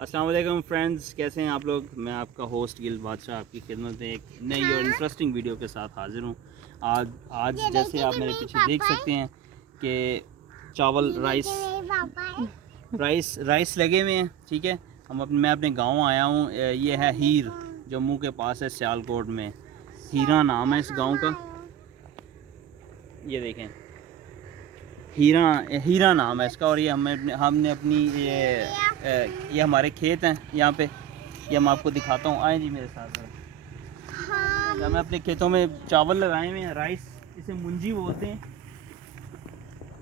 अस्सलाम वालेकुम फ्रेंड्स, कैसे हैं आप लोग। मैं आपका होस्ट गिल बादशाह आपकी खिदमत में एक नई और इंटरेस्टिंग वीडियो के साथ हाजिर हूँ। आज जैसे आप मेरे पीछे देख सकते हैं कि चावल राइस लगे हुए हैं। ठीक है, मैं अपने गांव आया हूँ। ये है हीर, जम्मू के पास है, सियालकोट में। हीरा नाम है इस गांव का। ये देखें, हीरा नाम है इसका। और ये हमने अपनी ये हमारे खेत हैं यहाँ पे। ये मैं आपको दिखाता हूँ, आए जी मेरे साथ। मैं अपने खेतों में चावल लगाए हुए हैं, राइस। इसे मुंजी बोलते हैं,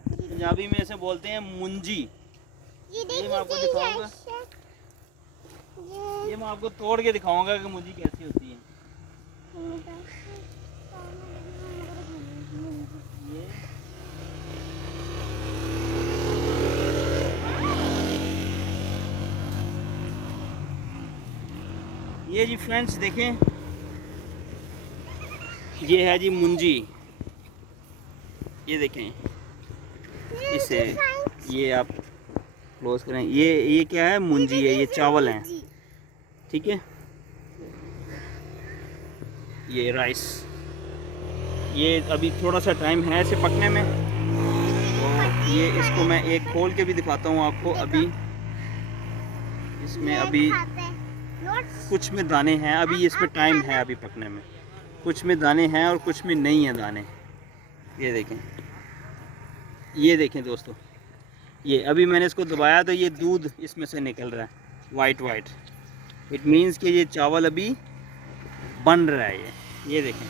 पंजाबी में इसे बोलते हैं मुंजी। ये मैं आपको दिखाऊंगा, ये मैं आपको तोड़ के दिखाऊंगा कि मुंजी कैसी होती है। ये जी फ्रेंड्स देखें, ये है जी मुंजी। ये देखें, इसे ये आप क्लोज करें। ये क्या है, मुंजी है, ये चावल हैं। ठीक है, ये राइस। ये अभी थोड़ा सा टाइम है इसे पकने में, तो ये इसको मैं एक खोल के भी दिखाता हूँ आपको। अभी इसमें अभी कुछ में दाने हैं, अभी इसमें टाइम है अभी पकने में। कुछ में दाने हैं और कुछ में नहीं है दाने। ये देखें, ये देखें दोस्तों, ये अभी मैंने इसको दबाया तो ये दूध इसमें से निकल रहा है, वाइट। इट मीन्स कि ये चावल अभी बन रहा है। ये देखें,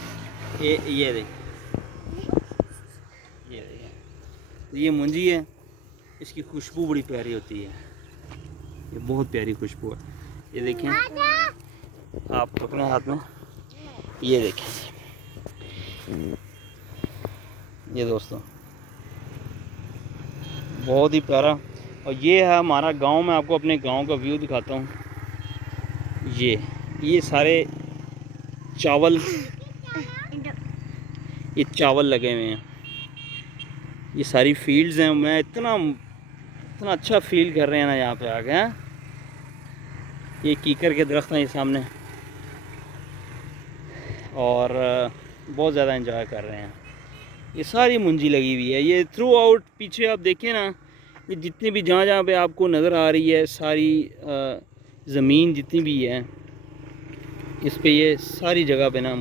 ये देखें, ये मुंजी है। इसकी खुशबू बड़ी प्यारी होती है, ये बहुत प्यारी खुशबू है। ये देखें आप अपने हाथ में, ये देखें, ये दोस्तों बहुत ही प्यारा। और ये है हमारा गांव। मैं आपको अपने गांव का व्यू दिखाता हूँ। ये सारे चावल, ये चावल लगे हुए हैं। ये सारी फील्ड्स हैं। मैं इतना अच्छा फील कर रहे हैं ना यहाँ पे आ गए। ये कीकर के दरख्त हैं ये सामने, और बहुत ज़्यादा एंजॉय कर रहे हैं। ये सारी मुंजी लगी हुई है, ये थ्रू आउट। पीछे आप देखें ना, ये जितनी भी जहाँ पे आपको नज़र आ रही है, सारी ज़मीन जितनी भी है, इस पे ये सारी जगह पे ना